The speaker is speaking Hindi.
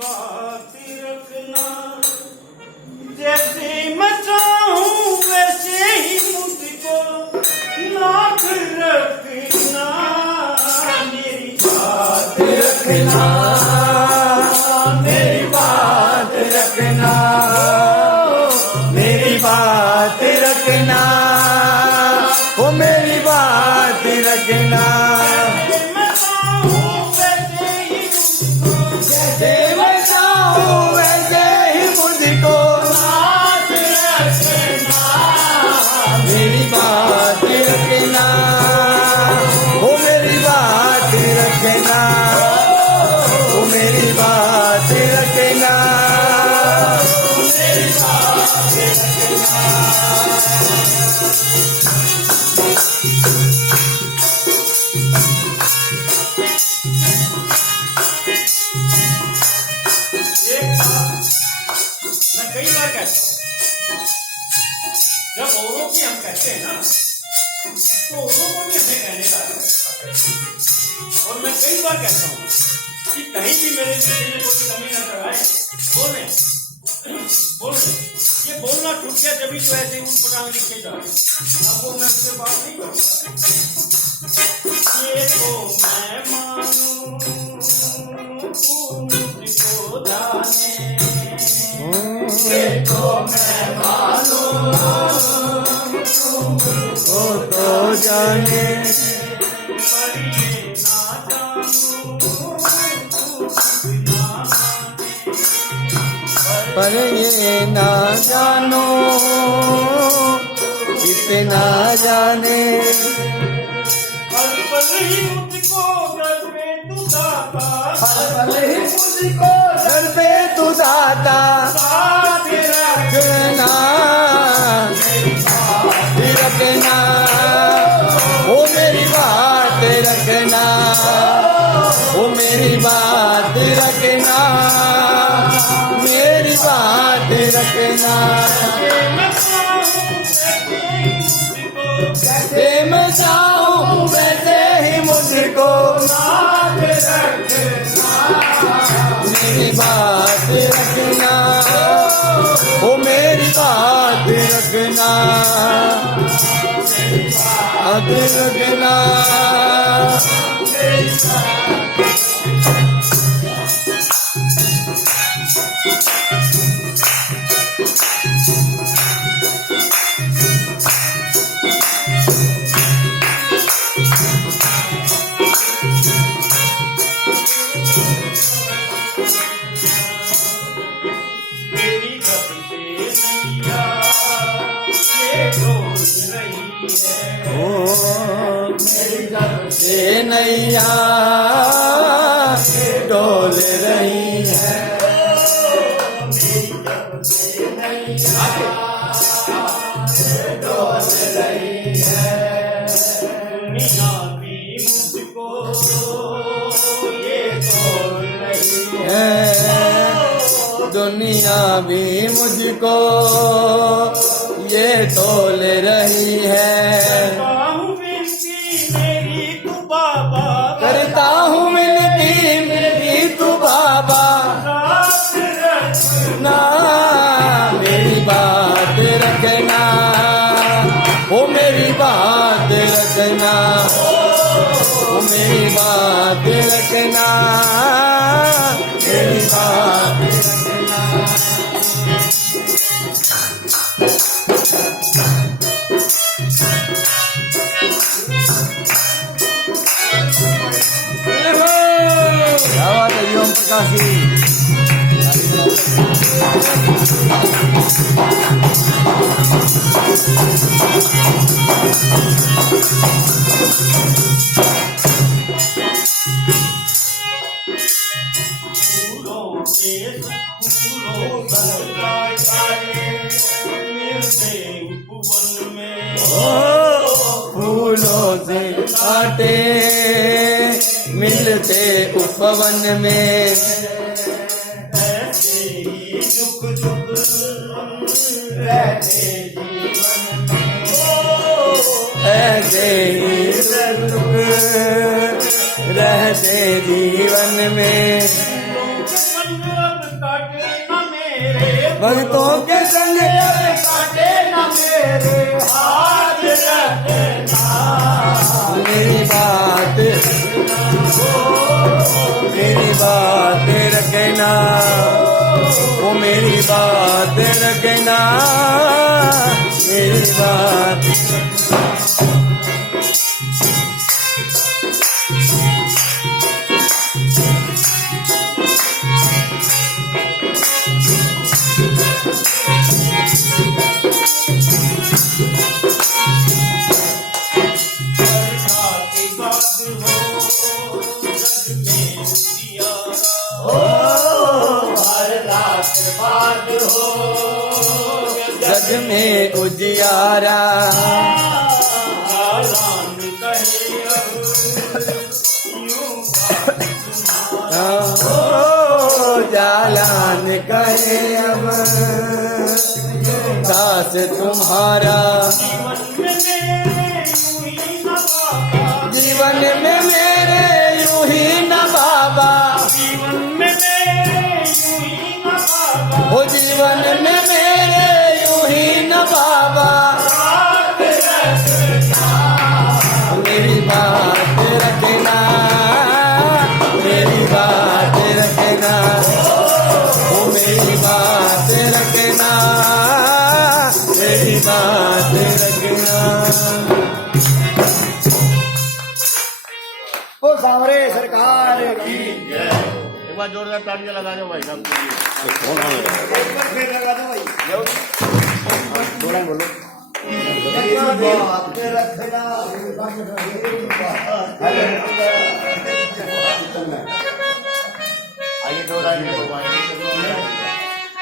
बात रखना, जैसे मैं चाहूं वैसे ही मुझको लाख रखना, मेरी बात रखना, मेरी बात रखना, मेरी बात रखना, ओ मेरी बात रखना। जैसे मैं चाहूं वैसे ही मुझको बात रखना, मेरी बात रखना, ओ मेरी बात रखना, ओ मेरी बात रखना, मेरी बात मैं कई बार कहता हूँ, जब औरों की हम कहते हैं ना, तो औरों को भी हमें कहने का है। और मैं कई बार कहता हूँ कि कहीं भी मेरे विषय में कोई कमी न कराए, बोले बोले, ये बोलना छूट गया जब तो ऐसे उन पटांग लिखे जा रहे, अब वो मैं उससे बात नहीं करूँगा। ये तो मैं मानूं तू मुझको जाने, ये तो मैं मानूं तुमको तो जाने, पर ये ना जानूं तू कितना माने, पर ये ना जानो कितना जाने, हर पल ही मुझको घर में तू दाता, भले ही मुझको घर पे तू दाता, साथ रखना रखना, ओ मेरी बात रखना, ओ मेरी बात रखना, मेरी बात रखना। जैसे मैं चाहूं वैसे ही मुझको मेरी बात रखना, ओ मेरी बात रखना, बात रखना। तेरी गत से नैया ये डोल रही है, ओ मेरी गत से नैया डोल रही है, मेरी गत से नैया डोल रही है, दुनिया भी मुझको ये तोड़ रही है दुनिया भी मुझको ये तोल रही है। हूँ विनती मेरी तू बाबा, करता हूँ मिलती तू बाबा, साथ रखना, ना मेरी बात रखना, ओ मेरी बात रखना, ओ मेरी बात रखना, मेरी बात रखना। क्या बात है ओम प्रकाश जी। फूलों से फूलों सजाए मिलते उपवन में, फूलों से काटे मिलते उपवन में, ऐसे ही दुख दुख रहते जीवन में, ऐसे ही सुख रहते जीवन में। लोग संग भक्तों के संग काटे न मेरे हाथ रखना। मेरी बात रखना, वो मेरी बात रखना, मेरी बात। जग में उजियारा जालान कहे अब दास तुम्हारा। जीवन में मेरे यूं ही न बाबा, हो जीवन में मेरे यूं ही न बाबा। मेरी बात रखना, मेरी बात रखना, वो मेरी बात रखना, मेरी बात रखना। ओ सावरे सरकार की एक बार जोरदार तालियां लगा दो भाई साहब के लिए। फिर लगा दो भाई। बोलो बोलो। बात रखना, आइए दो लाइन में